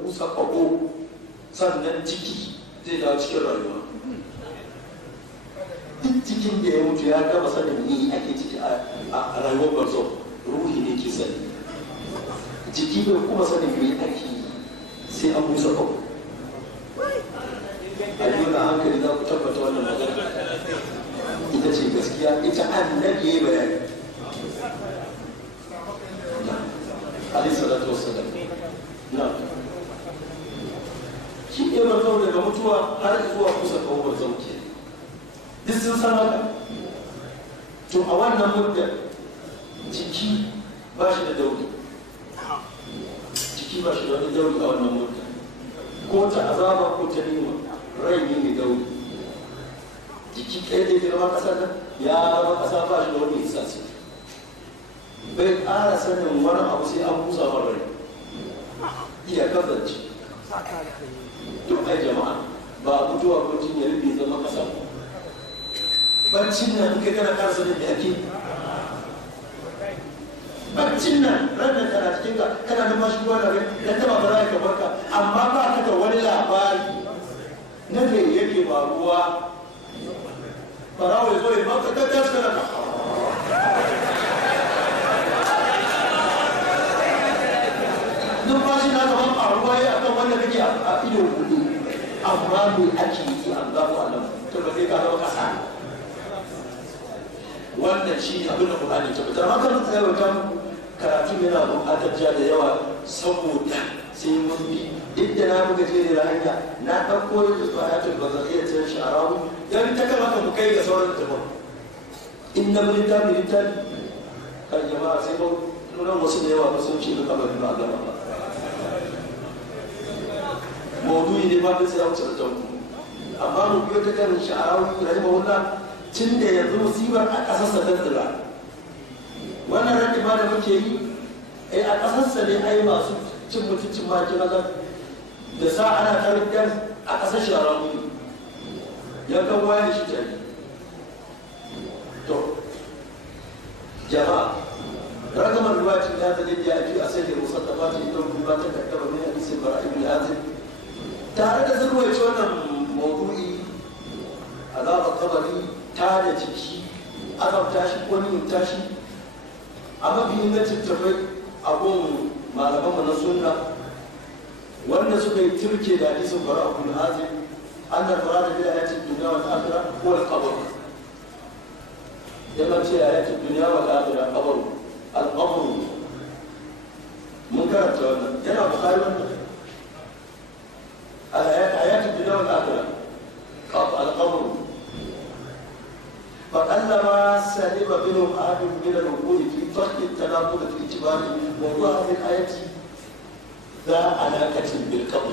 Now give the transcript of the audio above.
busa ƙaho sannan ciki zai dawo cikin rayuwa. Duk cikin da ya mutu ya gama sanin ni ake ciki a rayuwar barzo, ruhi ne ke sani. Jiki bai kuma sanin me ake sai an busa ƙaho. A yi na hankali za ku tabbata wannan magana. Ita ce gaskiya, ita annabi ya yi bayani. Alayhi salatu wassalam. Na. Shi ne barzo daga mutuwa har zuwa kusa kawo barzo ke. Duk sun san haka. To a wannan muddar jiki ba shi da dauri. Jiki ba shi da wani dauri a wannan muddar. Ko ta azaba ko ta nima rai ne mai dauri. Jiki ɗaya da girma ƙasar nan ya zama ƙasa ba shi da wani isasi. Bai ƙara sanin wani abu sai an busa mara rai. Iya kasance. To ai jama'a ba mutuwa ko jin ya rufe zama ƙasa. Baccin nan kai kana ƙara sanin da ake. Baccin nan ranar kana cikin ka kana da mashi ruwa da rai dan taba bara ka barka amma ba ka da wani labari na me yake faruwa. Farawa ya zo ya baka ta taskara ka. Numfashi na gaban faruwa ya akan wanda kake a ido hudu amma me ake yi an zafi a nan to ba sai ka zama kasa. Wannan shi abin da Qur'ani ta fitar haka mun tsaya wajen karatu yana buƙatar ja da yawa saboda sai mun bi duk da na buga jere da hanya na ɗauko da ayatul bazakhiyya ta sha'arawi dan ta kamata mu kai ga sauran jama'a inna lillahi kan jama'a sai ba nuna wasu da yawa ba sun ce da kabarin ba gaba ba maudu'i ne ba da sai wuce da tawo amma mu biyo ta karin sha'arawi rahimahullah tun da yanzu musibar a ƙasarsa ta tsira wannan rani ma da muke yi a ƙasarsa ne ai masu cin mutuncin maki maza da sa ana tarbiyyar a ƙasar sha'arawi ya kan wayar shi tare to jama'a ragamar ruwacin ya ta daidai a ji a sai da musattafa ce ita ruwa ta kaddama ne a bisa bara ibn azim tare da zurwace wannan maudu'i azabar kabari ta da jiki azabta shi ko nimta shi a mafi ingancin tafai abun malamanmu na sunna wanda suka yi turke da hadisin bara ibn azim an da fara da ayatin duniya wal akhirah ko al qabr yana ce ayatin duniya wal akhirah qabr al qabr mun karanta wannan yana bukhari wannan آيات الدنيا والآخرة القبر فقلما سلم منهم أحد من الوقوع في فقد التناقض في اعتبار موضوع هذه الآية ذا علاقة بالقبر